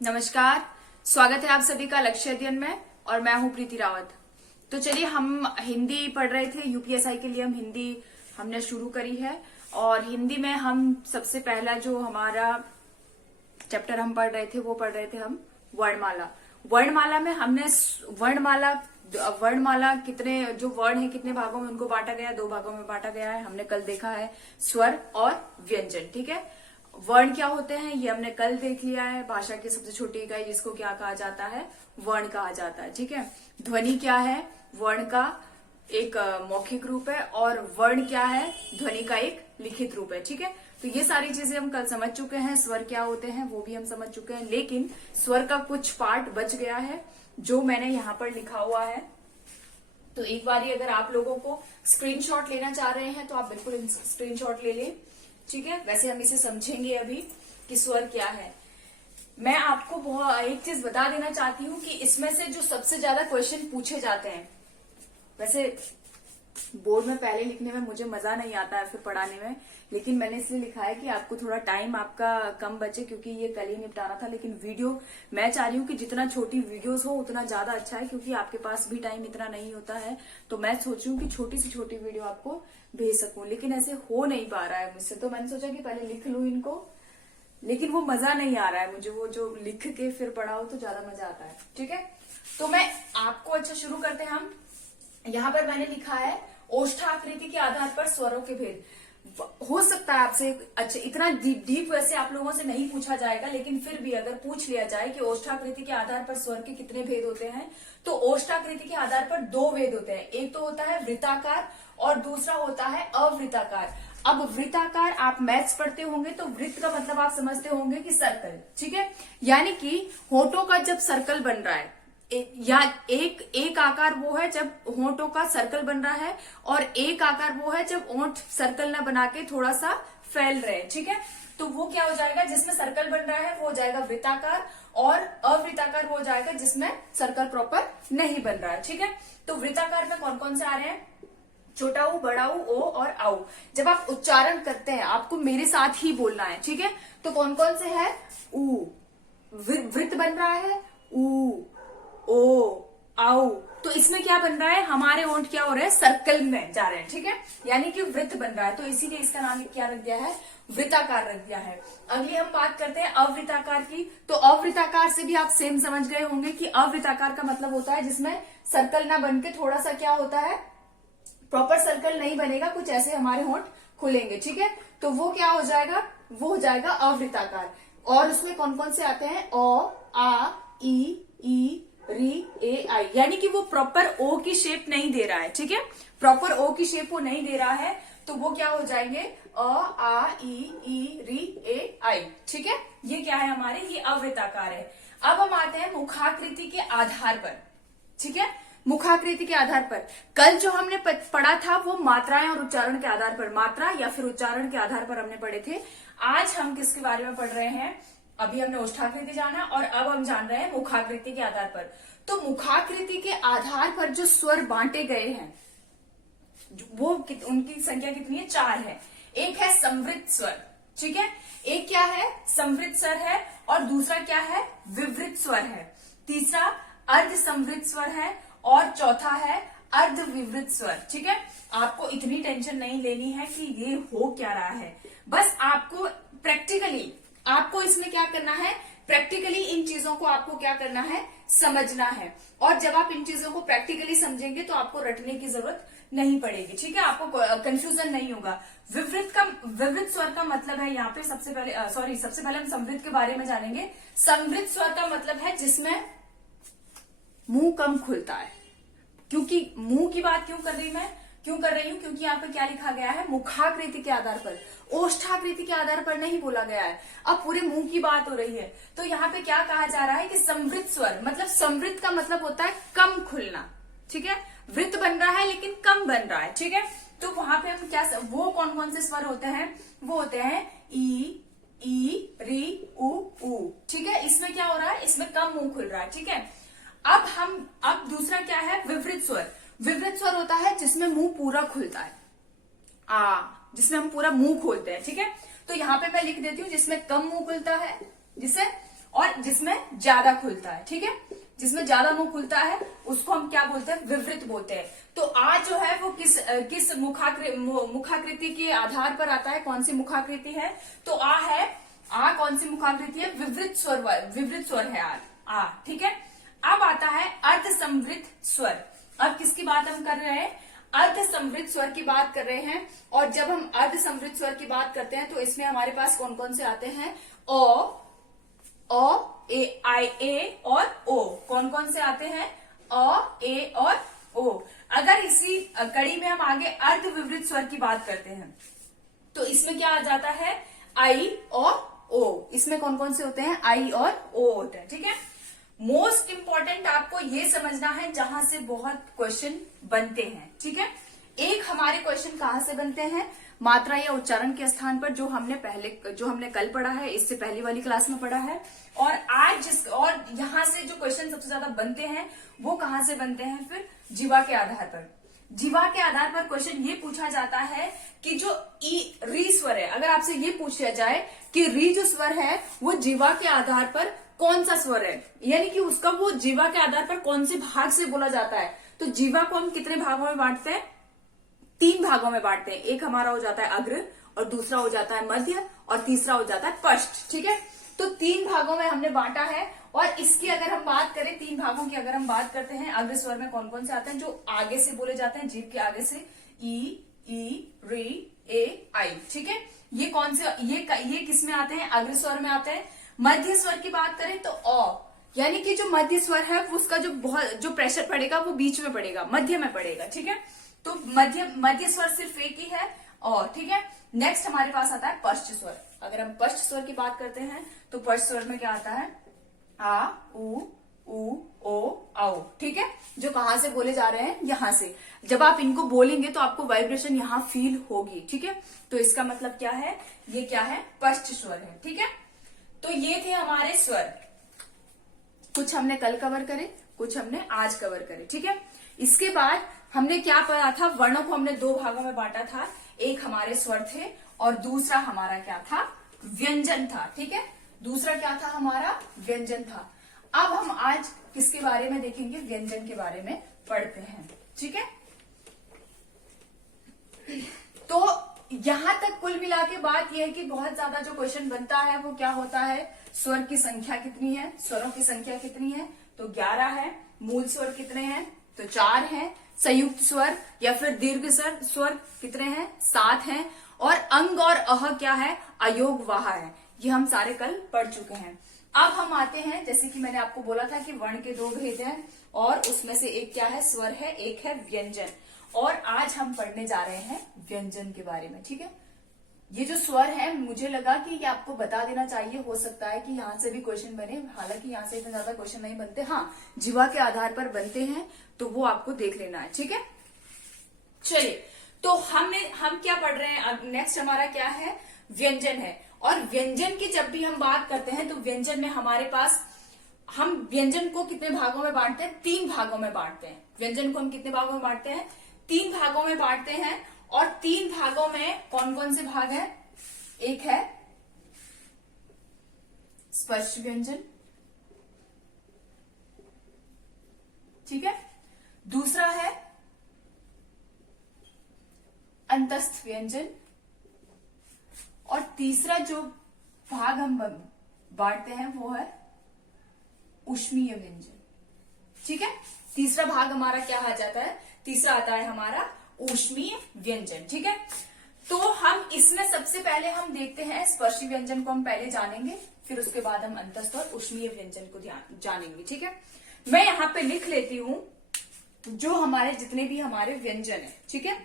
नमस्कार। स्वागत है आप सभी का लक्ष्य अध्ययन में और मैं हूं प्रीति रावत। तो चलिए, हम हिंदी पढ़ रहे थे। यूपीएसआई के लिए हम हिंदी हमने शुरू करी है और हिंदी में हम सबसे पहला जो हमारा चैप्टर हम पढ़ रहे थे वो पढ़ रहे थे हम वर्णमाला। वर्णमाला में हमने वर्णमाला कितने जो वर्ण है कितने भागों में उनको बांटा गया, 2 भागों में बांटा गया है। हमने कल देखा है स्वर और व्यंजन। ठीक है, वर्ण क्या होते हैं ये हमने कल देख लिया है। भाषा की सबसे छोटी इकाई जिसको क्या कहा जाता है, वर्ण कहा जाता है। ठीक है, ध्वनि क्या है, वर्ण का एक मौखिक रूप है और वर्ण क्या है, ध्वनि का एक लिखित रूप है। ठीक है, तो ये सारी चीजें हम कल समझ चुके हैं। स्वर क्या होते हैं वो भी हम समझ चुके हैं, लेकिन स्वर का कुछ पार्ट बच गया है जो मैंने यहाँ पर लिखा हुआ है। तो एक बारी अगर आप लोगों को स्क्रीनशॉट लेना चाह रहे हैं तो आप बिल्कुल स्क्रीनशॉट ले लें। ठीक है, वैसे हम इसे समझेंगे अभी कि स्वर क्या है। मैं आपको एक चीज बता देना चाहती हूँ कि इसमें से जो सबसे ज्यादा क्वेश्चन पूछे जाते हैं, वैसे बोर्ड में पहले लिखने में मुझे मजा नहीं आता है फिर पढ़ाने में, लेकिन मैंने इसलिए लिखा है कि आपको थोड़ा टाइम आपका कम बचे, क्योंकि ये कल ही निपटाना था। लेकिन वीडियो मैं चाह रही हूँ कि जितना छोटी वीडियोस हो उतना ज्यादा अच्छा है, क्योंकि आपके पास भी टाइम इतना नहीं होता है। तो मैं सोच रही हूँ कि छोटी से छोटी वीडियो आपको भेज सकूं, लेकिन ऐसे हो नहीं पा रहा है मुझसे। तो मैंने सोचा कि पहले लिख लूं इनको, लेकिन वो मजा नहीं आ रहा है मुझे। वो जो लिख के फिर पढ़ाओ तो ज्यादा मजा आता है। ठीक है, तो मैं आपको अच्छा शुरू करते हैं हम। यहाँ पर मैंने लिखा है ओष्ठाकृति के आधार पर स्वरों के भेद। हो सकता है आपसे अच्छा इतना डीप वैसे आप लोगों से नहीं पूछा जाएगा, लेकिन फिर भी अगर पूछ लिया जाए कि ओष्ठाकृति के आधार पर स्वर के कितने भेद होते हैं, तो ओष्ठाकृति के आधार पर 2 भेद होते हैं। एक तो होता है वृत्ताकार और दूसरा होता है अवृत्ताकार। अब वृत्ताकार आप मैथ्स पढ़ते होंगे तो वृत्त का मतलब आप समझते होंगे कि सर्कल। ठीक है, यानी कि होठों का जब सर्कल बन रहा है या एक आकार वो है जब होंठों का सर्कल बन रहा है, और एक आकार वो है जब होंठ सर्कल ना बना के थोड़ा सा फैल रहे हैं। ठीक है, तो वो क्या हो जाएगा, जिसमें सर्कल बन रहा है वो हो जाएगा वृत्ताकार, और अवृत्ताकार वो हो जाएगा जिसमें सर्कल प्रॉपर नहीं बन रहा है। ठीक है, तो वृत्ताकार में कौन कौन से आ रहे हैं, छोटा ऊ, बड़ा ऊ, ओ और आऊ। जब आप उच्चारण करते हैं आपको मेरे साथ ही बोलना है। ठीक है, तो कौन कौन से है, ऊ वृत्त बन रहा है, ऊ, ओ, आऊ। तो इसमें क्या बन रहा है, हमारे होंठ क्या हो रहे हैं, सर्कल में जा रहे हैं। ठीक है, यानी कि वृत्त बन रहा है, तो इसीलिए इसका नाम क्या रख दिया है, वृत्ताकार रख दिया है। अगली हम बात करते हैं अवृत्ताकार की। तो अवृत्ताकार से भी आप सेम समझ गए होंगे कि अवृत्ताकार का मतलब होता है जिसमें सर्कल ना बन के थोड़ा सा क्या होता है, प्रॉपर सर्कल नहीं बनेगा, कुछ ऐसे हमारे होंठ खुलेंगे। ठीक है, तो वो क्या हो जाएगा, वो हो जाएगा अवृत्ताकार। और उसमें कौन कौन से आते हैं, ओ, आ, ई, री, ए, आई, यानी कि वो प्रॉपर ओ की शेप नहीं दे रहा है। ठीक है, प्रॉपर ओ की शेप वो नहीं दे रहा है, तो वो क्या हो जाएंगे, अ, आ, ई, री, ए, आई। ठीक है, ये क्या है हमारे, ये अवृत्ताकार है। अब हम आते हैं मुखाकृति के आधार पर। ठीक है, मुखाकृति के आधार पर कल जो हमने पढ़ा था वो मात्राएं और उच्चारण के आधार पर, मात्रा या फिर उच्चारण के आधार पर हमने पढ़े थे। आज हम किसके बारे में पढ़ रहे हैं, अभी हमने ओष्ठाकृति जाना और अब हम जान रहे हैं मुखाकृति के आधार पर। तो मुखाकृति के आधार पर जो स्वर बांटे गए हैं वो उनकी संख्या कितनी है, 4 है। एक है संवृत स्वर। ठीक है, एक क्या है, संवृत स्वर है, और दूसरा क्या है, विवृत स्वर है। तीसरा अर्ध संवृत स्वर है, और चौथा है अर्ध विवृत स्वर। ठीक है, आपको इतनी टेंशन नहीं लेनी है कि ये हो क्या रहा है, बस आपको प्रैक्टिकली आपको इसमें क्या करना है, प्रैक्टिकली इन चीजों को आपको क्या करना है, समझना है। और जब आप इन चीजों को प्रैक्टिकली समझेंगे तो आपको रटने की जरूरत नहीं पड़ेगी। ठीक है, आपको कंफ्यूजन नहीं होगा। विवृत स्वर का मतलब है, यहाँ पे सबसे पहले हम संवृत के बारे में जानेंगे। संवृत स्वर का मतलब है जिसमें मुंह कम खुलता है। क्योंकि मुंह की बात क्यों कर रही हूं, क्योंकि यहाँ पे क्या लिखा गया है, मुखाकृति के आधार पर, ओष्ठाकृति के आधार पर नहीं बोला गया है। अब पूरे मुंह की बात हो रही है, तो यहाँ पे क्या कहा जा रहा है कि संवृत स्वर, मतलब संवृत का मतलब होता है कम खुलना। ठीक है, वृत्त बन रहा है लेकिन कम बन रहा है। ठीक है, तो वहां पे हम क्या, वो कौन कौन से स्वर होते हैं, वो होते हैं ई, री, उ। ठीक है, इसमें क्या हो रहा है, इसमें कम मुंह खुल रहा है। ठीक है, अब दूसरा क्या है, विवृत स्वर। विवृत स्वर होता है जिसमें मुंह पूरा खुलता है, जिसमें हम पूरा मुंह खोलते हैं। ठीक है, तो यहाँ पे मैं लिख देती हूँ जिसमें कम मुंह खुलता है, जिसे और जिसमें ज्यादा खुलता है, ठीक है। जिसमें ज्यादा मुंह खुलता है उसको हम क्या बोलते हैं, विवृत बोलते हैं। तो आ जो है वो किस मुखाकृति के आधार पर आता है, कौन सी मुखाकृति है, तो आ है, आ कौन सी मुखाकृति है, विवृत स्वर है आ, ठीक है। अब आता है अर्ध संवृत स्वर। अब किसकी बात हम कर रहे हैं, अर्ध संवृत स्वर की बात कर रहे हैं। और जब हम अर्ध संवृत स्वर की बात करते हैं तो इसमें हमारे पास कौन कौन से आते हैं, अ, ए, आई, ए और ओ। कौन कौन से आते हैं, अ, ए और ओ। अगर इसी कड़ी में हम आगे अर्ध विवृत स्वर की बात करते हैं तो इसमें क्या आ जाता है, आई और ओ। इसमें कौन कौन से होते हैं, आई और ओ होते हैं, ठीक है। मोस्ट इंपॉर्टेंट आपको ये समझना है जहां से बहुत क्वेश्चन बनते हैं, ठीक है। एक हमारे क्वेश्चन कहां से बनते हैं, मात्रा या उच्चारण के स्थान पर, जो हमने कल पढ़ा है, इससे पहली वाली क्लास में पढ़ा है। और आज और यहाँ से जो क्वेश्चन सबसे ज्यादा बनते हैं वो कहां से बनते हैं, फिर जीवा के आधार पर। जीवा के आधार पर क्वेश्चन ये पूछा जाता है कि जो री स्वर है, अगर आपसे ये पूछा जाए कि री जो स्वर है वो जीवा के आधार पर कौन सा स्वर है, यानी कि उसका वो जीवा के आधार पर कौन से भाग से बोला जाता है। तो जीवा को हम कितने भागों में बांटते हैं, 3 भागों में बांटते हैं। एक हमारा हो जाता है अग्र, और दूसरा हो जाता है मध्य, और तीसरा हो जाता है पश्च, ठीक है। तो 3 भागों में हमने बांटा है। और इसकी अगर हम बात करें, 3 भागों की अगर हम बात करते हैं, अग्र स्वर में कौन कौन से आते हैं, जो आगे से बोले जाते हैं, जीभ के आगे से, ई, री, ए, आई, ठीक है। ये कौन से, ये किस में आते हैं, अग्र स्वर में आते हैं। मध्य स्वर की बात करें तो अ, यानी कि जो मध्य स्वर है उसका जो प्रेशर पड़ेगा वो बीच में पड़ेगा, मध्य में पड़ेगा, ठीक है। तो मध्य स्वर सिर्फ एक ही है, और ठीक है। नेक्स्ट हमारे पास आता है पश्च स्वर। अगर हम पश्च स्वर की बात करते हैं तो पश्च स्वर में क्या आता है, आ, उ, ओ, आओ, ठीक है। जो कहां से बोले जा रहे हैं, यहां से। जब आप इनको बोलेंगे तो आपको वाइब्रेशन यहां फील होगी, ठीक है। तो इसका मतलब क्या है, ये क्या है, पश्च स्वर है, ठीक है। तो ये थे हमारे स्वर, कुछ हमने कल कवर करे, कुछ हमने आज कवर करे, ठीक है। इसके बाद हमने क्या पढ़ा था, वर्णों को हमने 2 भागों में बांटा था। एक हमारे स्वर थे और दूसरा हमारा क्या था, व्यंजन था, ठीक है। दूसरा क्या था हमारा, व्यंजन था। अब हम आज किसके बारे में देखेंगे, व्यंजन के बारे में पढ़ते हैं, ठीक है। तो यहां तक कुल मिला के बात यह है कि बहुत ज्यादा जो क्वेश्चन बनता है वो क्या होता है, स्वर की संख्या कितनी है, स्वरों की संख्या कितनी है, तो 11 है। मूल स्वर कितने हैं, तो 4 हैं। संयुक्त स्वर या फिर दीर्घ स्वर कितने हैं, 7 हैं। और अंग और अह क्या है, अयोग वाह है। ये हम सारे कल पढ़ चुके हैं। अब हम आते हैं, जैसे कि मैंने आपको बोला था कि वर्ण के 2 भेद हैं, और उसमें से एक क्या है, स्वर है, एक है व्यंजन। और आज हम पढ़ने जा रहे हैं व्यंजन के बारे में, ठीक है। ये जो स्वर है, मुझे लगा कि ये आपको बता देना चाहिए, हो सकता है कि यहाँ से भी क्वेश्चन बने, हालांकि यहाँ से इतने ज्यादा क्वेश्चन नहीं बनते, हाँ जीवा के आधार पर बनते हैं, तो वो आपको देख लेना है, ठीक है। चलिए, तो हम क्या पढ़ रहे हैं, अब नेक्स्ट हमारा क्या है, व्यंजन है। और व्यंजन की जब भी हम बात करते हैं तो व्यंजन में हमारे पास, हम व्यंजन को कितने भागों में बांटते हैं, 3 भागों में बांटते हैं। व्यंजन को हम कितने भागों में बांटते हैं, 3 भागों में बांटते हैं। और 3 भागों में कौन कौन से भाग हैं, एक है स्पर्श व्यंजन, ठीक है। दूसरा है अंतस्थ व्यंजन, और तीसरा जो भाग हम बांटते हैं वो है ऊष्मीय व्यंजन, ठीक है। तीसरा भाग हमारा क्या आ जाता है, तीसरा आता है हमारा ऊष्मीय व्यंजन, ठीक है। तो हम इसमें सबसे पहले हम देखते हैं स्पर्शी व्यंजन को हम पहले जानेंगे, फिर उसके बाद हम अंतस्थ और ऊष्मीय व्यंजन को जानेंगे, ठीक है। मैं यहाँ पे लिख लेती हूं जो हमारे जितने भी हमारे व्यंजन है, ठीक है।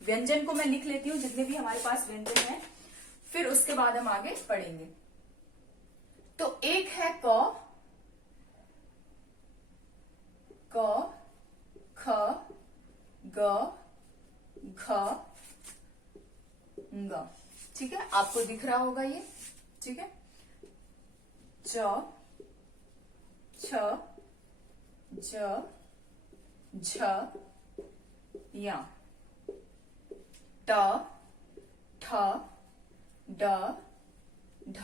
व्यंजन को मैं लिख लेती हूँ, जितने भी हमारे पास व्यंजन है, फिर उसके बाद हम आगे पढ़ेंगे। तो एक है क, ख, ग, घ, ङ, ठीक है। आपको दिख रहा होगा ये, ठीक है। च, छ, ज, झ, य, ट, ठ, ड, ढ,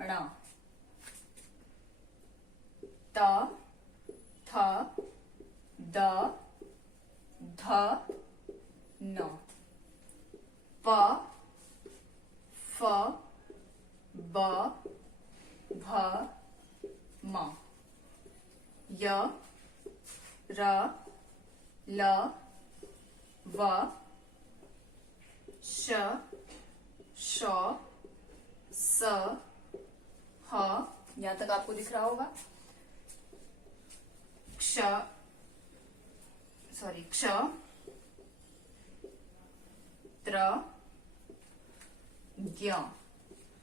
ण, त, थ, द, ध, न, प, फ, ब, भ, म, य, र, ल, व, श, श, स, ह, यहां तक आपको दिख रहा होगा, क्ष, त्र, ज्ञ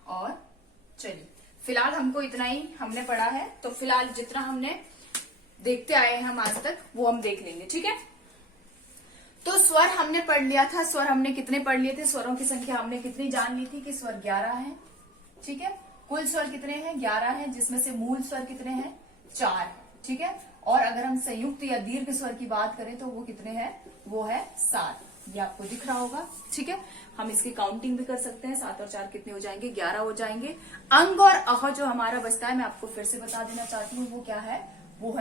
और चलिए फिलहाल हमको इतना ही हमने पढ़ा है, तो फिलहाल जितना हमने देखते आए हैं हम आज तक वो हम देख लेंगे, ठीक है। तो स्वर हमने पढ़ लिया था, स्वर हमने कितने पढ़ लिए थे, स्वरों की संख्या हमने कितनी जान ली थी कि स्वर 11 है, ठीक है। कुल स्वर कितने हैं, 11 है, जिसमें से मूल स्वर कितने हैं, 4 है, ठीक है। और अगर हम संयुक्त या दीर्घ स्वर की बात करें तो वो कितने हैं, वो है 7। ये आपको दिख रहा होगा, ठीक है। हम इसकी काउंटिंग भी कर सकते हैं, 7 और 4 कितने हो जाएंगे, 11 हो जाएंगे। अंग और अह जो हमारा बचता है, मैं आपको फिर से बता देना चाहती हूँ, वो क्या है, वो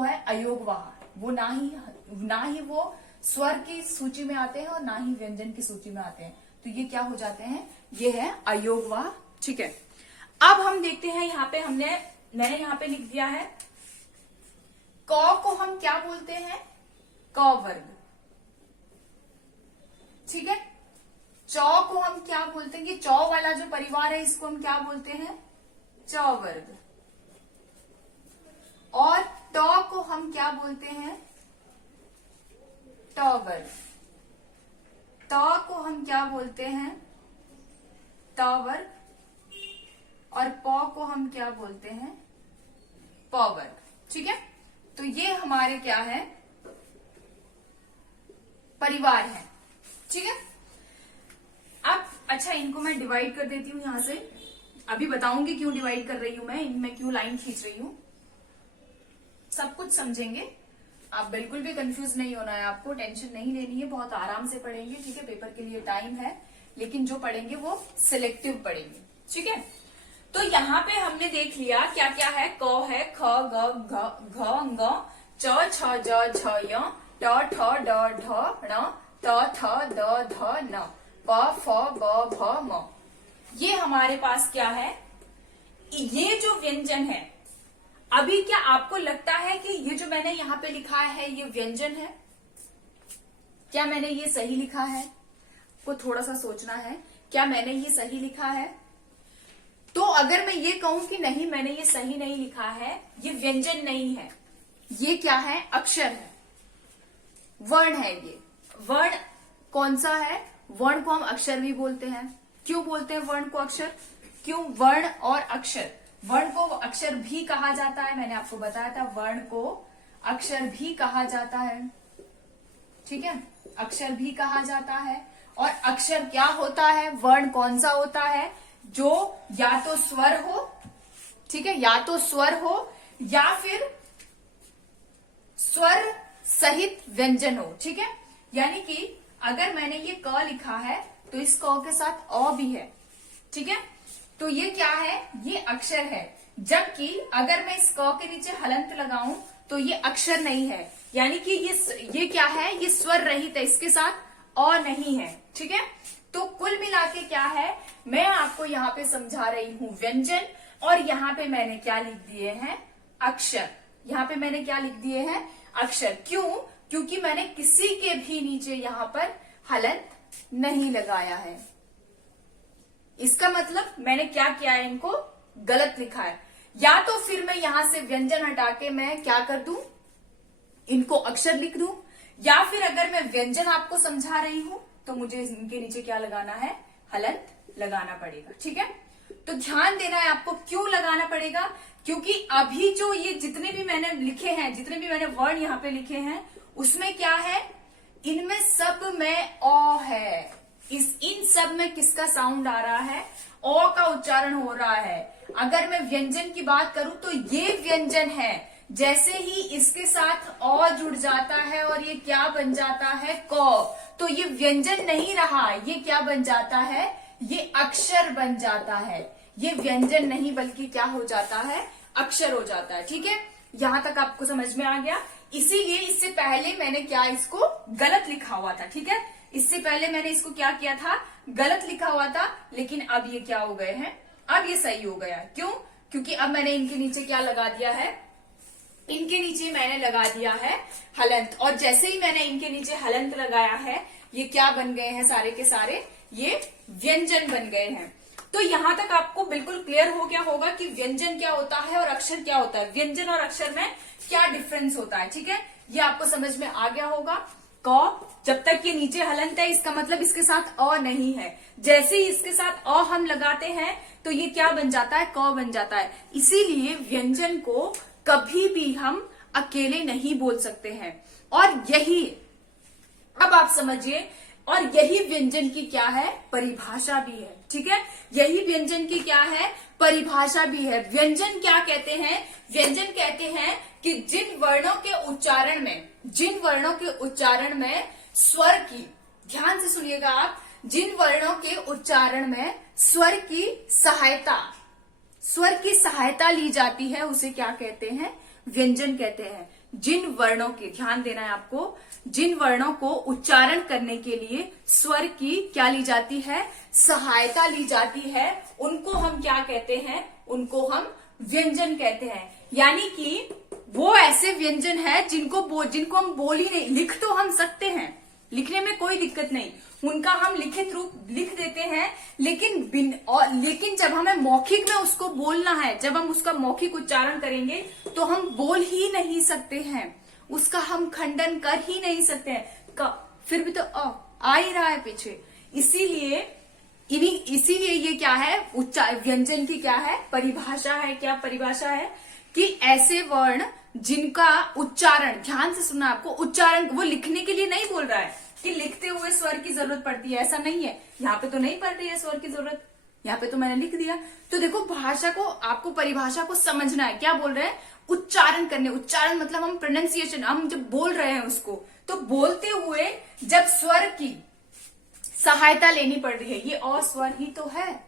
है अयोगवाह। वो ना ही वो स्वर की सूची में आते हैं और ना ही व्यंजन की सूची में आते हैं, तो ये क्या हो जाते हैं, ये है अयोगवाह, ठीक है। अब हम देखते हैं, यहाँ पे मैंने यहाँ पे लिख दिया है, क को हम क्या बोलते हैं, क वर्ग, ठीक है। चौ को हम क्या बोलते हैं, ये चौ वाला जो परिवार है इसको हम क्या बोलते हैं, च वर्ग। और ट को हम क्या बोलते हैं, ट वर्ग। त को हम क्या बोलते हैं, त वर्ग। और प को हम क्या बोलते हैं, प वर्ग, ठीक है। तो ये हमारे क्या है, परिवार है, ठीक है। अब अच्छा, इनको मैं डिवाइड कर देती हूँ यहां से, अभी बताऊंगी क्यों डिवाइड कर रही हूं मैं, इनमें क्यों लाइन खींच रही हूं, सब कुछ समझेंगे। आप बिल्कुल भी कंफ्यूज नहीं होना है, आपको टेंशन नहीं लेनी है, बहुत आराम से पढ़ेंगे, ठीक है। पेपर के लिए टाइम है, लेकिन जो पढ़ेंगे वो सिलेक्टिव पढ़ेंगे, ठीक है। तो यहाँ पे हमने देख लिया क्या क्या है, क है, ख, ग, घ, ङ, च, छ, ज, झ, य, ट, ठ, ड, ढ, ण, त, थ, द, ध, न, प, फ, ब, भ, म। ये हमारे पास क्या है, ये जो व्यंजन है। अभी क्या आपको लगता है कि ये जो मैंने यहाँ पे लिखा है ये व्यंजन है, क्या मैंने ये सही लिखा है, को थोड़ा सा सोचना है, क्या मैंने ये सही लिखा है। तो अगर मैं ये कहूं कि नहीं मैंने ये सही नहीं लिखा है, ये व्यंजन नहीं है, ये क्या है, अक्षर है, वर्ण है। ये वर्ण कौन सा है, वर्ण को हम अक्षर भी बोलते हैं। क्यों बोलते हैं वर्ण को अक्षर, क्यों, वर्ण और अक्षर, वर्ण को अक्षर भी कहा जाता है, मैंने आपको बताया था वर्ण को अक्षर भी कहा जाता है, ठीक है, अक्षर भी कहा जाता है। और अक्षर क्या होता है, वर्ण कौन सा होता है, जो या तो स्वर हो, ठीक है, या तो स्वर हो या फिर स्वर सहित व्यंजन हो, ठीक है। यानी कि अगर मैंने ये क लिखा है तो इस क के साथ अ भी है, ठीक है, तो ये क्या है, ये अक्षर है। जबकि अगर मैं इस क के नीचे हलंत लगाऊं तो ये अक्षर नहीं है, यानी कि ये क्या है, ये स्वर रहित है, इसके साथ अ नहीं है, ठीक है। तो कुल मिला के क्या है, मैं आपको यहाँ पे समझा रही हूं व्यंजन, और यहाँ पे मैंने क्या लिख दिए हैं, अक्षर। यहाँ पे मैंने क्या लिख दिए हैं, अक्षर। क्यों, क्योंकि मैंने किसी के भी नीचे यहाँ पर हलंत नहीं लगाया है। इसका मतलब मैंने क्या किया है, इनको गलत लिखा है। या तो फिर मैं यहां से व्यंजन हटा के मैं क्या कर दूं, इनको अक्षर लिख दूं, या फिर अगर मैं व्यंजन आपको समझा रही हूं तो मुझे इनके नीचे क्या लगाना है, हलंत लगाना पड़ेगा, ठीक है। तो ध्यान देना है आपको, क्यों लगाना पड़ेगा, क्योंकि अभी जो ये जितने भी मैंने लिखे हैं, जितने भी मैंने वर्ण यहाँ पे लिखे हैं, उसमें क्या है, इनमें सब में अ है। इन सब में किसका साउंड आ रहा है, अ का उच्चारण हो रहा है। अगर मैं व्यंजन की बात करूं तो ये व्यंजन है, जैसे ही इसके साथ अ जुड़ जाता है और ये क्या बन जाता है, क, तो ये व्यंजन नहीं रहा, ये क्या बन जाता है, ये अक्षर बन जाता है। ये व्यंजन नहीं बल्कि क्या हो जाता है, अक्षर हो जाता है। ठीक है, यहां तक आपको समझ में आ गया। इसीलिए इससे पहले मैंने क्या इसको गलत लिखा हुआ था। ठीक है, इससे पहले मैंने इसको क्या किया था, गलत लिखा हुआ था, लेकिन अब ये क्या हो गए हैं, अब ये सही हो गया। क्यों? क्योंकि अब मैंने इनके नीचे क्या लगा दिया है, इनके नीचे मैंने लगा दिया है हलंत। और जैसे ही मैंने इनके नीचे हलंत लगाया है, ये क्या बन गए हैं, सारे के सारे ये व्यंजन बन गए हैं। तो यहां तक आपको बिल्कुल क्लियर हो गया होगा कि व्यंजन क्या होता है और अक्षर क्या होता है, व्यंजन और अक्षर में क्या डिफरेंस होता है। ठीक है, ये आपको समझ में आ गया होगा। क, जब तक ये नीचे हलंत है इसका मतलब इसके साथ अ नहीं है। जैसे ही इसके साथ अ हम लगाते हैं तो ये क्या बन जाता है, क बन जाता है। इसीलिए व्यंजन को कभी भी हम अकेले नहीं बोल सकते हैं। और यही, अब आप समझिए, और यही व्यंजन की क्या है, परिभाषा भी है। ठीक है, यही व्यंजन की क्या है, परिभाषा भी है। व्यंजन क्या कहते हैं, व्यंजन कहते हैं कि जिन वर्णों के उच्चारण में, जिन वर्णों के उच्चारण में स्वर की, ध्यान से सुनिएगा आप, जिन वर्णों के उच्चारण में स्वर की सहायता, स्वर की सहायता ली जाती है उसे क्या कहते हैं, व्यंजन कहते हैं। जिन वर्णों के, ध्यान देना है आपको, जिन वर्णों को उच्चारण करने के लिए स्वर की क्या ली जाती है, सहायता ली जाती है, उनको हम क्या कहते हैं, उनको हम व्यंजन कहते हैं। यानी कि वो ऐसे व्यंजन है जिनको हम बोल ही नहीं, लिख तो हम सकते हैं, लिखने में कोई दिक्कत नहीं, उनका हम लिखित रूप लिख देते हैं, लेकिन जब हमें मौखिक में उसको बोलना है, जब हम उसका मौखिक उच्चारण करेंगे तो हम बोल ही नहीं सकते हैं, उसका हम खंडन कर ही नहीं सकते हैं। फिर भी तो आ ही रहा है पीछे। इसीलिए ये क्या है, व्यंजन की क्या है, परिभाषा है। क्या परिभाषा है कि ऐसे वर्ण जिनका उच्चारण, ध्यान से सुनना आपको, उच्चारण, वो लिखने के लिए नहीं बोल रहा है कि लिखते हुए स्वर की जरूरत पड़ती है, ऐसा नहीं है। यहाँ पे तो नहीं पड़ रही है स्वर की जरूरत, यहाँ पे तो मैंने लिख दिया। तो देखो, भाषा को, आपको परिभाषा को समझना है। क्या बोल रहे हैं, उच्चारण करने, उच्चारण मतलब हम प्रोनाउंसिएशन, हम जब बोल रहे हैं उसको, तो बोलते हुए जब स्वर की सहायता लेनी पड़ रही है, ये अस्वर ही तो है,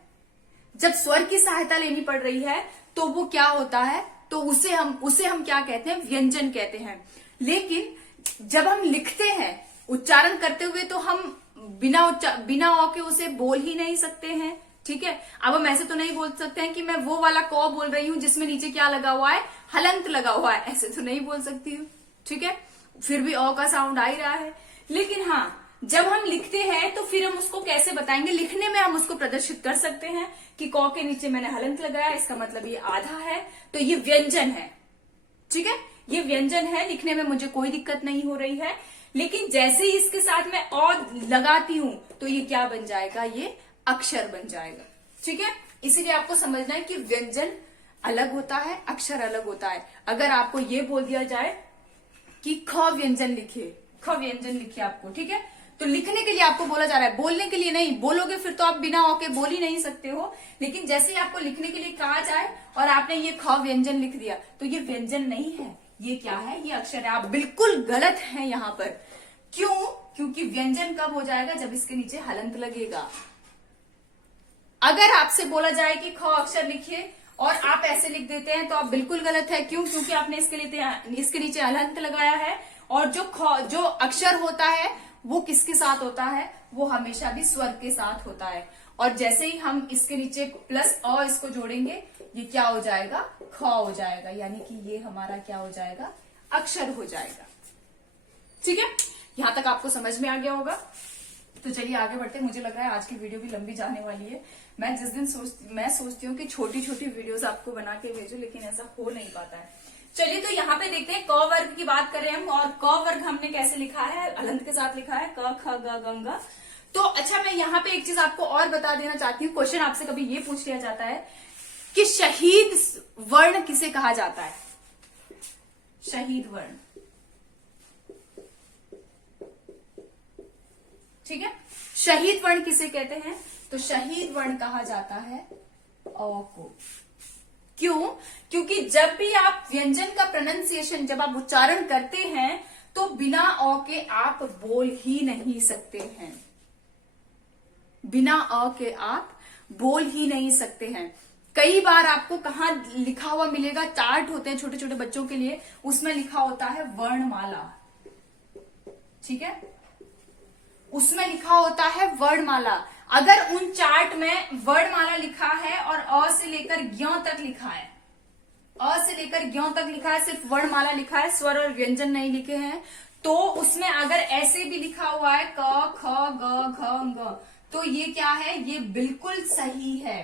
जब स्वर की सहायता लेनी पड़ रही है तो वो क्या होता है, तो उसे हम क्या कहते हैं, व्यंजन कहते हैं। लेकिन जब हम लिखते हैं उच्चारण करते हुए तो हम बिना अ के उसे बोल ही नहीं सकते हैं। ठीक है, अब हम ऐसे तो नहीं बोल सकते हैं कि मैं वो वाला क बोल रही हूं जिसमें नीचे क्या लगा हुआ है, हलंत लगा हुआ है, ऐसे तो नहीं बोल सकती हूँ। ठीक है, फिर भी अ का साउंड आ ही रहा है। लेकिन हाँ, जब हम लिखते हैं तो फिर हम उसको कैसे बताएंगे, लिखने में हम उसको प्रदर्शित कर सकते हैं कि क के नीचे मैंने हलंत लगाया, इसका मतलब ये आधा है, तो ये व्यंजन है। ठीक है, ये व्यंजन है, लिखने में मुझे कोई दिक्कत नहीं हो रही है। लेकिन जैसे ही इसके साथ मैं और लगाती हूं तो ये क्या बन जाएगा, ये अक्षर बन जाएगा। ठीक है, इसीलिए आपको समझना है कि व्यंजन अलग होता है, अक्षर अलग होता है। अगर आपको ये बोल दिया जाए कि ख व्यंजन लिखिए, ख व्यंजन लिखिए आपको, ठीक है, तो लिखने के लिए आपको बोला जा रहा है, बोलने के लिए नहीं। बोलोगे फिर तो आप बिना अ के बोल ही नहीं सकते हो। लेकिन जैसे ही आपको लिखने के लिए कहा जाए और आपने ये ख व्यंजन लिख दिया तो ये व्यंजन नहीं है, ये क्या है, ये अक्षर है। आप बिल्कुल गलत हैं यहाँ पर। क्यों? क्योंकि व्यंजन कब हो जाएगा, जब इसके नीचे हलंत लगेगा। अगर आपसे बोला जाए कि ख अक्षर लिखिए और आप ऐसे लिख देते हैं तो आप बिल्कुल गलत है। क्यों? क्योंकि आपने इसके नीचे हलंत लगाया है। और जो अक्षर होता है वो किसके साथ होता है, वो हमेशा भी स्वर के साथ होता है। और जैसे ही हम इसके नीचे प्लस अ इसको जोड़ेंगे, ये क्या हो जाएगा, ख हो जाएगा। यानी कि ये हमारा क्या हो जाएगा, अक्षर हो जाएगा। ठीक है, यहां तक आपको समझ में आ गया होगा। तो चलिए आगे बढ़ते हैं। मुझे लग रहा है आज की वीडियो भी लंबी जाने वाली है। मैं सोचती हूँ कि छोटी छोटी वीडियोस आपको बना के भेजूं, लेकिन ऐसा हो नहीं पाता है। चलिए तो यहाँ पे देखते हैं, क वर्ग की बात कर रहे हैं हम। और क वर्ग हमने कैसे लिखा है, हलंत के साथ लिखा है, क ख ग घ ङ। तो अच्छा, मैं यहाँ पे एक चीज आपको और बता देना चाहती हूँ। क्वेश्चन आपसे कभी ये पूछ लिया जाता है कि शहीद वर्ण किसे कहा जाता है, शहीद वर्ण। ठीक है, शहीद वर्ण किसे कहते हैं, तो शहीद वर्ण कहा जाता है अ को। क्यों? क्योंकि जब भी आप व्यंजन का प्रोनाउंसिएशन, जब आप उच्चारण करते हैं तो बिना अ के आप बोल ही नहीं सकते हैं, बिना अ के आप बोल ही नहीं सकते हैं। कई बार आपको कहाँ लिखा हुआ मिलेगा, चार्ट होते हैं छोटे छोटे बच्चों के लिए, उसमें लिखा होता है वर्णमाला, ठीक है, उसमें लिखा होता है वर्णमाला। अगर उन चार्ट में वर्णमाला लिखा है और अ से लेकर ज्ञ तक लिखा है, अ से लेकर ज्ञ तक लिखा है, सिर्फ वर्णमाला लिखा है, स्वर और व्यंजन नहीं लिखे हैं, तो उसमें अगर ऐसे भी लिखा हुआ है क ख ग घ ङ, तो ये क्या है, ये बिल्कुल सही है।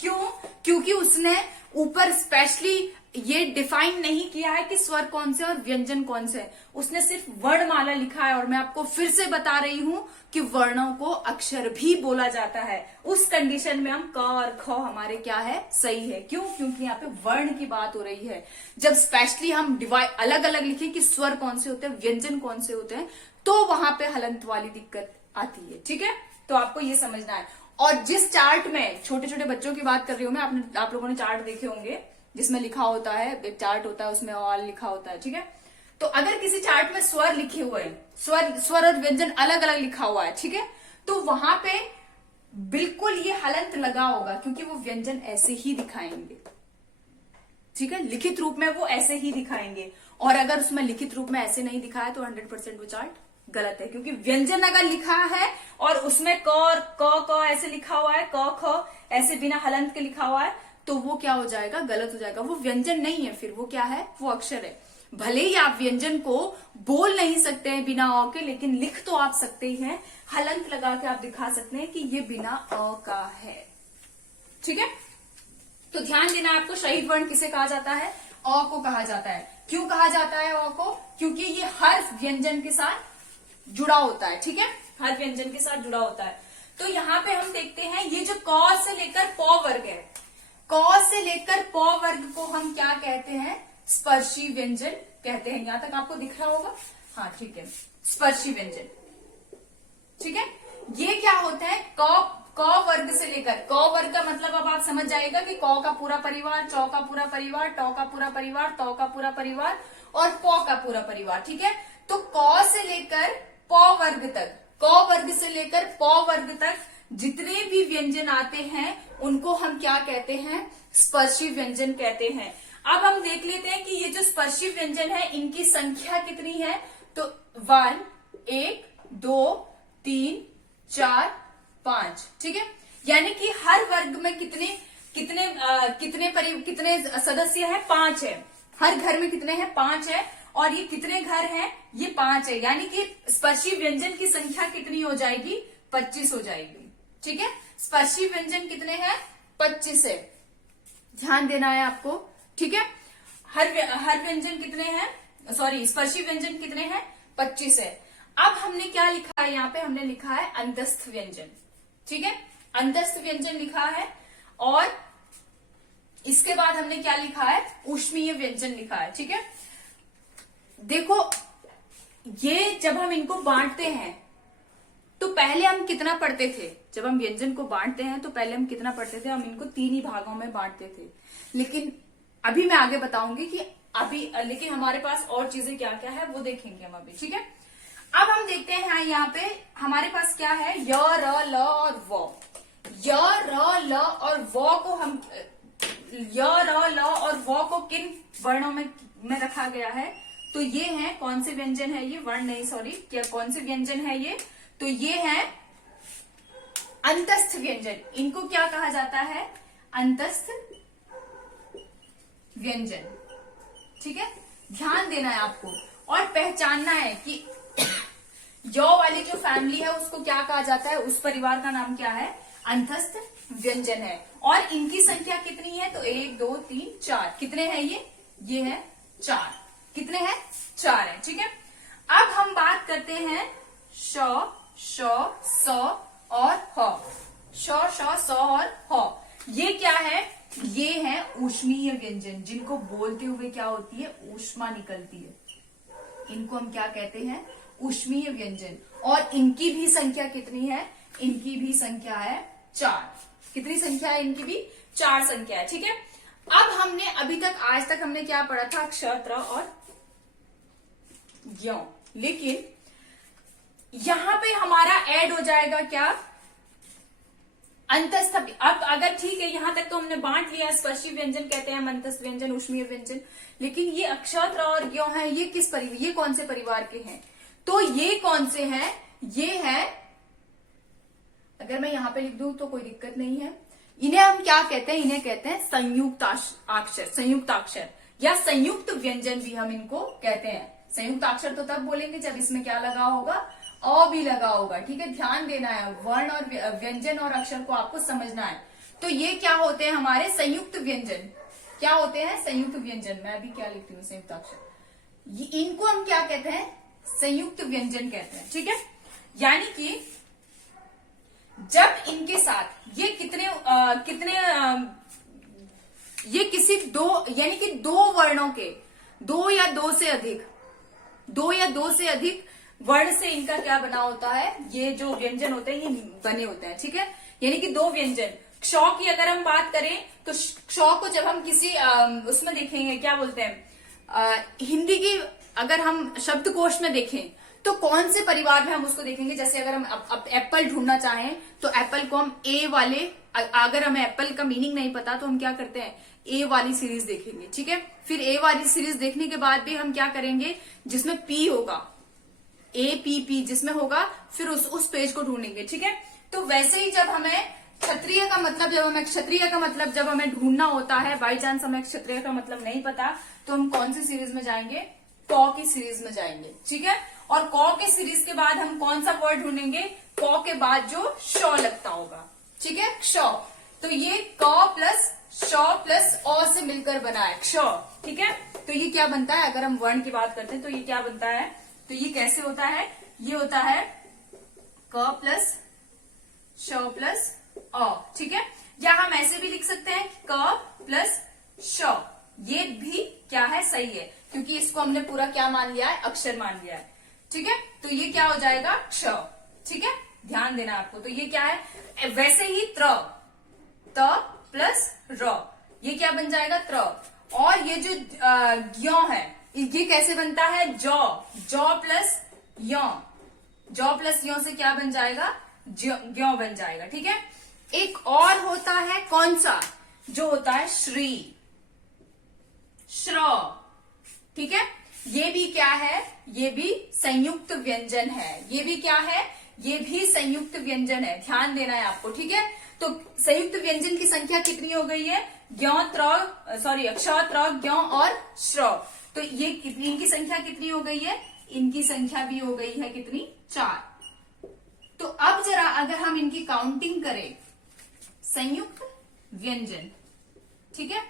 क्यों? क्योंकि उसने ऊपर स्पेशली ये डिफाइन नहीं किया है कि स्वर कौन से और व्यंजन कौन से, उसने सिर्फ वर्णमाला लिखा है। और मैं आपको फिर से बता रही हूं कि वर्णों को अक्षर भी बोला जाता है, उस कंडीशन में हम क और ख हमारे क्या है, सही है। क्यों? क्योंकि यहाँ पे वर्ण की बात हो रही है। जब स्पेशली हम डिवाइड अलग अलग लिखें कि स्वर कौन से होते हैं, व्यंजन कौन से होते हैं, तो वहां पे हलंत वाली दिक्कत आती है, ठीक है। तो आपको ये समझना है। और जिस चार्ट में, छोटे छोटे बच्चों की बात कर रही हूं मैं, आप लोगों ने चार्ट देखे होंगे जिसमें लिखा होता है, एक चार्ट होता है उसमें ऑल लिखा होता है, ठीक है। तो अगर किसी चार्ट में स्वर लिखे हुए हैं, स्वर और व्यंजन अलग अलग लिखा हुआ है, ठीक है, तो वहां पे बिल्कुल ये हलंत लगा होगा, क्योंकि वो व्यंजन ऐसे ही दिखाएंगे, ठीक है, लिखित रूप में वो ऐसे ही दिखाएंगे। और अगर उसमें लिखित रूप में ऐसे नहीं दिखाया तो 100% वो चार्ट गलत है, क्योंकि व्यंजन अगर लिखा है और उसमें क और क ऐसे लिखा हुआ है, क ख ऐसे बिना हलंत के लिखा हुआ है, तो वो क्या हो जाएगा, गलत हो जाएगा। वो व्यंजन नहीं है, फिर वो क्या है, वो अक्षर है। भले ही आप व्यंजन को बोल नहीं सकते हैं बिना अ के, लेकिन लिख तो आप सकते ही हैं, हलंत लगा के आप दिखा सकते हैं कि ये बिना अ का है, ठीक है। तो ध्यान देना, आपको शहीद वर्ण किसे कहा जाता है, अ को कहा जाता है। क्यों कहा जाता है अ को? क्योंकि ये हर व्यंजन के साथ जुड़ा होता है, ठीक है, हर व्यंजन के साथ जुड़ा होता है। तो यहाँ पे हम देखते हैं, ये जो क से लेकर प वर्ग है, क से लेकर प वर्ग को हम क्या कहते हैं, स्पर्शी व्यंजन कहते हैं। यहां तक आपको दिख रहा होगा, हाँ ठीक है, स्पर्शी व्यंजन, ठीक है। ये क्या होता है, क वर्ग से लेकर, क वर्ग का मतलब अब आप समझ जाएगा कि क का पूरा परिवार, च का पूरा परिवार, ट का पूरा परिवार, त का पूरा परिवार और प का पूरा परिवार, ठीक है। तो क से लेकर प वर्ग तक, क वर्ग से लेकर प वर्ग तक जितने भी व्यंजन आते हैं उनको हम क्या कहते हैं, स्पर्शी व्यंजन कहते हैं। अब हम देख लेते हैं कि ये जो स्पर्शी व्यंजन है इनकी संख्या कितनी है। तो 1 1 2 3 4 5, ठीक है। यानी कि हर वर्ग में कितने कितने कितने सदस्य हैं, 5 है। हर घर में कितने हैं, 5 है। और ये कितने घर हैं, ये 5 है। यानी कि स्पर्शी व्यंजन की संख्या कितनी हो जाएगी, 25 हो जाएगी, ठीक है। स्पर्शी व्यंजन कितने हैं, 25 है, ध्यान देना है आपको, ठीक है। हर व्यंजन कितने हैं, सॉरी स्पर्शी व्यंजन कितने हैं, 25 है। अब हमने क्या लिखा है, यहाँ पे हमने लिखा है अंतस्थ व्यंजन, ठीक है, अंतस्थ व्यंजन लिखा है। और इसके बाद हमने क्या लिखा है, ऊष्मीय व्यंजन लिखा है, ठीक है। देखो ये जब हम इनको बांटते हैं तो पहले हम कितना पढ़ते थे, जब हम व्यंजन को बांटते हैं तो पहले हम कितना पढ़ते थे, हम इनको 3 ही भागों में बांटते थे। लेकिन अभी मैं आगे बताऊंगी कि अभी, लेकिन हमारे पास और चीजें क्या क्या है वो देखेंगे हम अभी, ठीक है। अब हम देखते हैं यहाँ पे हमारे पास क्या है, य र ल और व। य र ल और व को हम, य र ल और व को किन वर्णों में रखा गया है, तो ये है, कौन से व्यंजन है ये, वर्ण नहीं सॉरी, क्या कौन से व्यंजन है ये, तो ये है अंतस्थ व्यंजन। इनको क्या कहा जाता है, अंतस्थ व्यंजन, ठीक है। ध्यान देना है आपको और पहचानना है कि यो वाली जो फैमिली है उसको क्या कहा जाता है, उस परिवार का नाम क्या है, अंतस्थ व्यंजन है। और इनकी संख्या कितनी है, तो 1 2 3 4, कितने हैं ये है 4, कितने हैं, 4 है, ठीक है। अब हम बात करते हैं श श स और ह, श श स और ह। ये क्या है, ये है ऊष्मीय व्यंजन, जिनको बोलते हुए क्या होती है, ऊष्मा निकलती है। इनको हम क्या कहते हैं, ऊष्मीय व्यंजन। और इनकी भी संख्या कितनी है, इनकी भी संख्या है 4। कितनी संख्या है इनकी भी, 4 संख्या है, ठीक है। अब हमने अभी तक, आज तक हमने क्या पढ़ा था, अक्षर और ज्ञ। लेकिन यहां पे हमारा ऐड हो जाएगा क्या, अंतस्थ। अब अगर ठीक है, यहां तक तो हमने बांट लिया, स्पर्शी व्यंजन कहते हैं, अंतस्थ व्यंजन, ऊष्मीय व्यंजन। लेकिन ये अक्षर और ज्ञ है, ये किस परिवार, ये कौन से परिवार के हैं? तो ये कौन से हैं? ये है, अगर मैं यहां पे लिख दूं तो कोई दिक्कत नहीं है। इन्हें हम क्या कहते हैं? इन्हें कहते हैं संयुक्त अक्षर, संयुक्त अक्षर या संयुक्त व्यंजन भी हम इनको कहते हैं। संयुक्त अक्षर तो तब बोलेंगे जब इसमें क्या लगा होगा? अ भी लगा होगा। ठीक है, ध्यान देना है, वर्ण और व्यंजन और अक्षर को आपको समझना है। तो ये क्या होते हैं? हमारे संयुक्त व्यंजन। क्या होते हैं? संयुक्त व्यंजन। मैं अभी क्या लिखती हूँ? संयुक्त अक्षर। इनको हम क्या कहते हैं? संयुक्त व्यंजन कहते हैं। ठीक है, यानी कि जब इनके साथ ये ये किसी दो, यानी कि दो वर्णों के, दो या दो से अधिक वर्ण से इनका क्या बना होता है? ये जो व्यंजन होते हैं ये बने होते हैं। ठीक है, यानी कि दो व्यंजन। क्ष की अगर हम बात करें तो क्ष को जब हम किसी उसमें देखेंगे, क्या बोलते हैं, हिंदी की अगर हम शब्दकोश में देखें तो कौन से परिवार में हम उसको देखेंगे? जैसे अगर हम एप्पल ढूंढना चाहें तो एप्पल को हम ए वाले, अगर हमें एप्पल का मीनिंग नहीं पता तो हम क्या करते हैं? ए वाली सीरीज देखेंगे। ठीक है, फिर ए वाली सीरीज देखने के बाद भी हम क्या करेंगे? जिसमें पी होगा, APP जिसमें होगा, फिर उस पेज को ढूंढेंगे। ठीक है, तो वैसे ही जब हमें क्षत्रिय का मतलब जब हमें ढूंढना होता है, बाई चांस हमें क्षत्रिय का मतलब नहीं पता, तो हम कौन सी सीरीज में जाएंगे? क की सीरीज में जाएंगे। ठीक है, और क के सीरीज के बाद हम कौन सा वर्ड ढूंढेंगे? क के बाद जो श लगता होगा। ठीक है, क्ष। तो ये क प्लस श प्लस अ से मिलकर बना है क्ष। ठीक है, तो ये क्या बनता है? अगर हम वर्ण की बात करते हैं तो ये क्या बनता है? तो ये कैसे होता है? ये होता है क प्लस श प्लस अ। ठीक है, या हम ऐसे भी लिख सकते हैं क प्लस श। ये भी क्या है? सही है, क्योंकि इसको हमने पूरा क्या मान लिया है? अक्षर मान लिया है। ठीक है, तो ये क्या हो जाएगा? क्ष। ठीक है, ध्यान देना आपको। तो ये क्या है? वैसे ही त प्लस र, ये क्या बन जाएगा? त्र। और ये जो ज्ञ है, ये कैसे बनता है? जौ प्लस य, जौ प्लस य से क्या बन जाएगा? ज्ञ बन जाएगा। ठीक है, एक और होता है, कौन सा? जो होता है श्री, श्र। ठीक है, ये भी क्या है? ये भी संयुक्त व्यंजन है। ये भी क्या है? ये भी संयुक्त व्यंजन है। ध्यान देना है आपको। ठीक है, तो संयुक्त व्यंजन की संख्या कितनी हो गई है? क्ष, त्र, ज्ञ और श्र। तो ये इनकी संख्या कितनी हो गई है? इनकी संख्या भी हो गई है कितनी? 4। तो अब जरा अगर हम इनकी काउंटिंग करें, संयुक्त व्यंजन। ठीक है,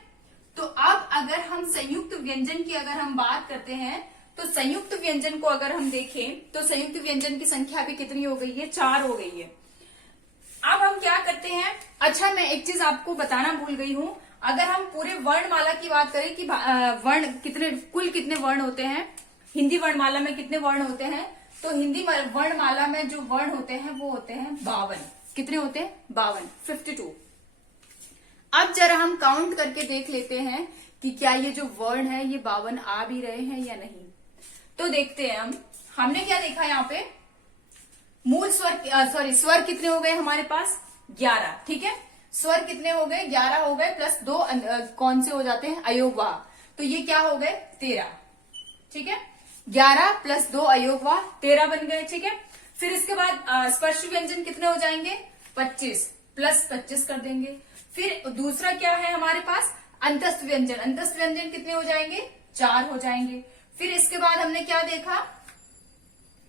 तो अब अगर हम संयुक्त व्यंजन की अगर हम बात करते हैं तो संयुक्त व्यंजन को अगर हम देखें तो संयुक्त व्यंजन की संख्या भी कितनी हो गई है? 4 हो गई है। अब हम क्या करते हैं? अच्छा, मैं एक चीज आपको बताना भूल गई हूं। अगर हम पूरे वर्णमाला की बात करें कि वर्ण कितने, कुल कितने वर्ण होते हैं, हिंदी वर्णमाला में कितने वर्ण होते हैं, तो हिंदी वर्णमाला में जो वर्ण होते हैं वो होते हैं 52। कितने होते हैं? 52, 52। अब जरा हम काउंट करके देख लेते हैं कि क्या ये जो वर्ण है ये 52 आ भी रहे हैं या नहीं। तो देखते हैं हमने क्या देखा यहाँ पे? मूल स्वर, स्वर कितने हो गए हमारे पास? 11। ठीक है, स्वर कितने हो गए? 11 हो गए, प्लस 2 कौन से हो जाते हैं? अयोगवाह। तो ये क्या हो गए? 13। ठीक है, 11 प्लस 2 अयोगवाह 13 बन गए। ठीक है, फिर इसके बाद स्पर्श व्यंजन कितने हो जाएंगे? 25 प्लस 25 कर देंगे। फिर दूसरा क्या है हमारे पास? अंतस्थ व्यंजन। अंतस्थ व्यंजन कितने हो जाएंगे? 4 हो जाएंगे। फिर इसके बाद हमने क्या देखा?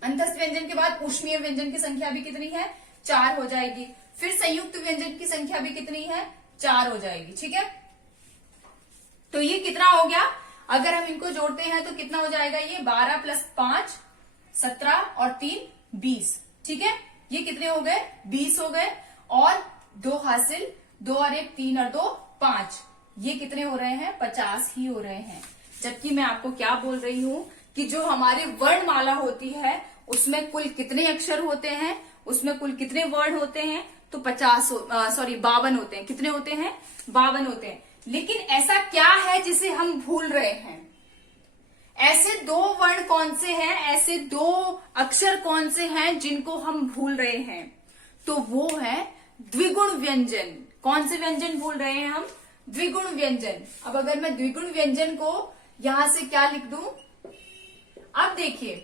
अंतस्थ व्यंजन के बाद ऊष्मीय व्यंजन की संख्या भी कितनी है? 4 हो जाएगी। फिर संयुक्त व्यंजन की संख्या भी कितनी है? 4 हो जाएगी। ठीक है, तो ये कितना हो गया? अगर हम इनको जोड़ते हैं तो कितना हो जाएगा? ये 12 प्लस 5 17 और 3 20। ठीक है, ये कितने हो गए? 20 हो गए। और 2 हासिल, 2 और 1 3 और 2 5। ये कितने हो रहे हैं? 50 ही हो रहे हैं। जबकि मैं आपको क्या बोल रही हूं कि जो हमारी वर्णमाला होती है उसमें कुल कितने अक्षर होते हैं, उसमें कुल कितने वर्ण होते हैं? तो 52 होते हैं। कितने होते हैं? 52 होते हैं। लेकिन ऐसा क्या है जिसे हम भूल रहे हैं? ऐसे 2 वर्ण कौन से हैं, ऐसे 2 अक्षर कौन से हैं जिनको हम भूल रहे हैं? तो वो है द्विगुण व्यंजन। कौन से व्यंजन बोल रहे हैं हम? द्विगुण व्यंजन। अब अगर मैं द्विगुण व्यंजन को यहां से क्या लिख दूं? अब देखिए,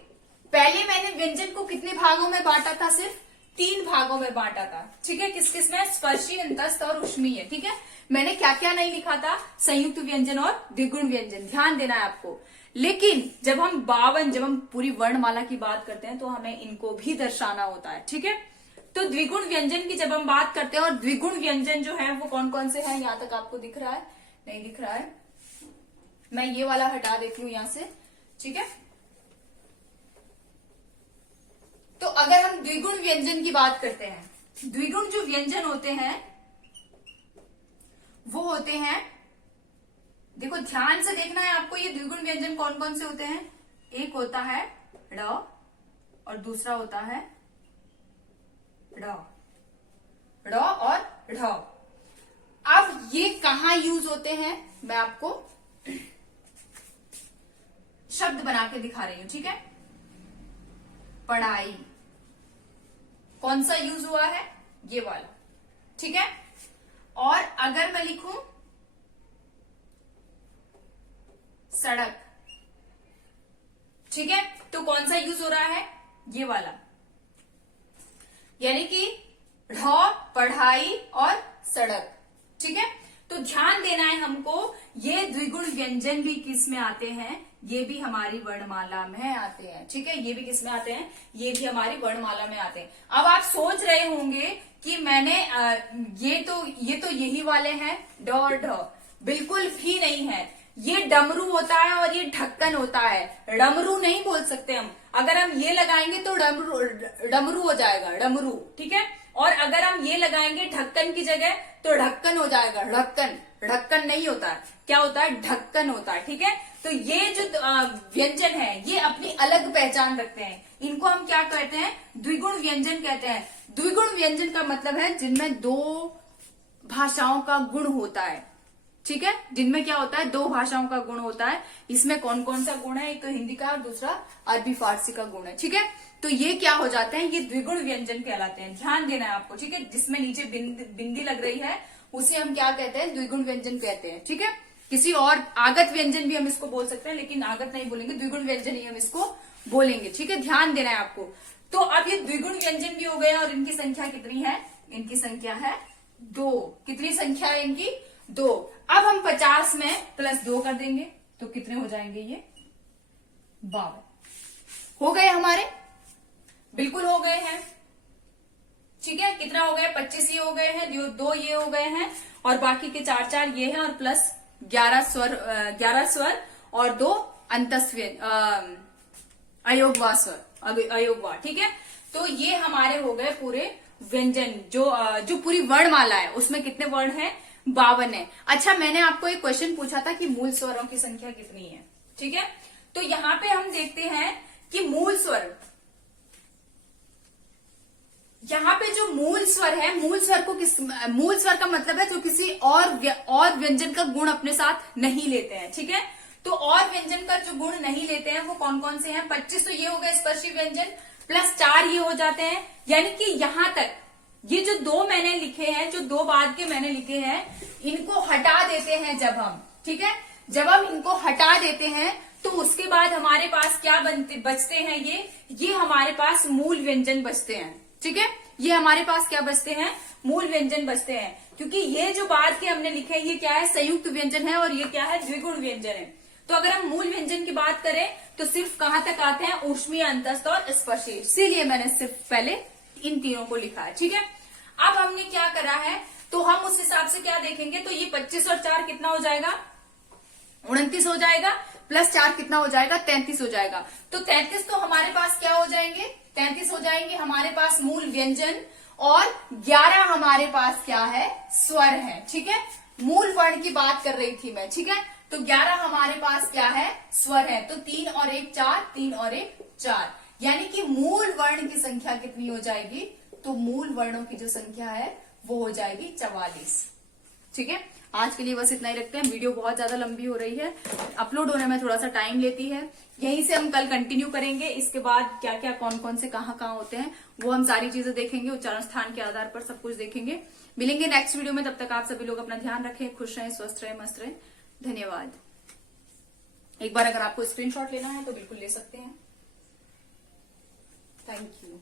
पहले मैंने व्यंजन को कितने भागों में बांटा था? सिर्फ 3 भागों में बांटा था। ठीक है, किस किस में? स्पर्शी, अंतस्थ और ऊष्मीय। ठीक है, मैंने क्या क्या नहीं लिखा था? संयुक्त व्यंजन और द्विगुण व्यंजन। ध्यान देना है आपको। लेकिन जब हम पूरी वर्णमाला की बात करते हैं तो हमें इनको भी दर्शाना होता है। ठीक है, तो द्विगुण व्यंजन की जब हम बात करते हैं, और द्विगुण व्यंजन जो है वो कौन कौन से हैं? यहां तक आपको दिख रहा है? नहीं दिख रहा है, मैं ये वाला हटा देती हूं यहां से। ठीक है, तो अगर हम द्विगुण व्यंजन की बात करते हैं, द्विगुण जो व्यंजन होते हैं वो होते हैं, देखो ध्यान से देखना है आपको, ये द्विगुण व्यंजन कौन कौन से होते हैं? एक होता है ड और दूसरा होता है ड, ड और ढ। अब ये कहां यूज होते हैं मैं आपको शब्द बना के दिखा रही हूं। ठीक है, पढ़ाई, कौन सा यूज हुआ है? ये वाला। ठीक है, और अगर मैं लिखूं सड़क, ठीक है, तो कौन सा यूज हो रहा है? ये वाला। यानी कि ढ, पढ़ाई और सड़क। ठीक है, तो ध्यान देना है हमको, ये द्विगुण व्यंजन भी किस में आते हैं? ये भी हमारी वर्णमाला में आते हैं। ठीक है, ये भी किस में आते हैं? ये भी हमारी वर्णमाला में आते हैं। अब आप सोच रहे होंगे कि मैंने ये तो यही वाले हैं ड और ढ। बिल्कुल भी नहीं है, ये डमरू होता है और ये ढक्कन होता है। डमरू नहीं बोल सकते हम, अगर हम ये लगाएंगे तो डमरू हो जाएगा, डमरू। ठीक है, और अगर हम ये लगाएंगे ढक्कन की जगह तो ढक्कन हो जाएगा, ढक्कन। ढक्कन नहीं होता है, क्या होता है? ढक्कन होता है। ठीक है, तो ये जो व्यंजन है ये अपनी अलग पहचान रखते हैं। इनको हम क्या कहते हैं? द्विगुण व्यंजन कहते हैं। द्विगुण व्यंजन का मतलब है जिनमें 2 भाषाओं का गुण होता है। ठीक है, जिनमें क्या होता है? 2 भाषाओं का गुण होता है। इसमें कौन कौन सा गुण है? एक तो हिंदी का और दूसरा अरबी फारसी का गुण है। ठीक है, तो ये क्या हो जाते हैं? ये द्विगुण व्यंजन कहलाते हैं। ध्यान देना है आपको। ठीक है, जिसमें नीचे बिंदी लग रही है उसे हम क्या कहते हैं? द्विगुण व्यंजन कहते हैं। ठीक है, किसी और आगत व्यंजन भी हम इसको बोल सकते हैं, लेकिन आगत नहीं बोलेंगे, द्विगुण व्यंजन ही हम इसको बोलेंगे। ठीक है, ध्यान देना है आपको। तो अब ये द्विगुण व्यंजन भी हो गए और इनकी संख्या कितनी है? इनकी संख्या है 2। कितनी संख्या है इनकी? 2। अब हम 50 में +2 कर देंगे तो कितने हो जाएंगे? ये 52 हो गए हमारे। बिल्कुल हो गए हैं। ठीक है, कितना हो गया? 25 ये हो गए हैं, 2 ये हो गए हैं, और बाकी के 4 ये हैं, और प्लस 11 स्वर और 2 अंतस्थ अयोगवा स्वर, अयोगवा। ठीक है, तो ये हमारे हो गए पूरे व्यंजन। जो पूरी वर्णमाला है उसमें कितने वर्ण हैं? 52 है। अच्छा, मैंने आपको एक क्वेश्चन पूछा था कि मूल स्वरों की संख्या कितनी है। ठीक है, तो यहां पे हम देखते हैं कि मूल स्वर, यहाँ पे जो मूल स्वर है, मूल स्वर का मतलब है जो किसी और व्यंजन का गुण अपने साथ नहीं लेते हैं। ठीक है, तो और व्यंजन का जो गुण नहीं लेते हैं वो कौन कौन से हैं? 25 तो ये हो गए स्पर्शी व्यंजन, प्लस 4 ये हो जाते हैं। यानी कि यहां तक ये जो 2 मैंने लिखे हैं, जो 2 बाद के मैंने लिखे हैं, इनको हटा देते हैं जब हम। ठीक है, जब हम इनको हटा देते हैं तो उसके बाद हमारे पास क्या बचते हैं? ये हमारे पास मूल व्यंजन बचते हैं। ठीक है, ये हमारे पास क्या बचते हैं? मूल व्यंजन बचते हैं, क्योंकि ये जो बाद के हमने लिखे हैं ये क्या है? संयुक्त व्यंजन है, और ये क्या है? द्विगुण व्यंजन है। तो अगर हम मूल व्यंजन की बात करें तो सिर्फ कहां तक आते हैं? ऊष्मीय, अंतस्थ और स्पर्शी। इसीलिए मैंने सिर्फ पहले इन तीनों को लिखा है। ठीक है, अब हमने क्या करा है तो हम उस हिसाब से क्या देखेंगे, तो ये 25 और 4 कितना हो जाएगा? 29 हो जाएगा, प्लस 4 कितना हो जाएगा? 33 हो जाएगा। तो 33 तो हमारे पास क्या हो जाएंगे? 33 हो जाएंगे हमारे पास मूल व्यंजन, और 11 हमारे पास क्या है? स्वर है। ठीक है, मूल वर्ण की बात कर रही थी मैं। ठीक है, तो 11 हमारे पास क्या है? स्वर है। तो 3 और 1 4, 3 और 1 4, यानी कि मूल वर्ण की संख्या कितनी हो जाएगी? तो मूल वर्णों की जो संख्या है वो हो जाएगी 44। ठीक है, आज के लिए बस इतना ही रखते हैं। वीडियो बहुत ज्यादा लंबी हो रही है, अपलोड होने में थोड़ा सा टाइम लेती है। यहीं से हम कल कंटिन्यू करेंगे। इसके बाद क्या क्या कौन कौन से कहाँ होते हैं वो हम सारी चीजें देखेंगे, उच्चारण स्थान के आधार पर सब कुछ देखेंगे। मिलेंगे नेक्स्ट वीडियो में, तब तक आप सभी लोग अपना ध्यान रखें, खुश रहें, स्वस्थ रहें, मस्त रहें। धन्यवाद। एक बार अगर आपको स्क्रीनशॉट लेना है तो बिल्कुल ले सकते हैं। Thank you.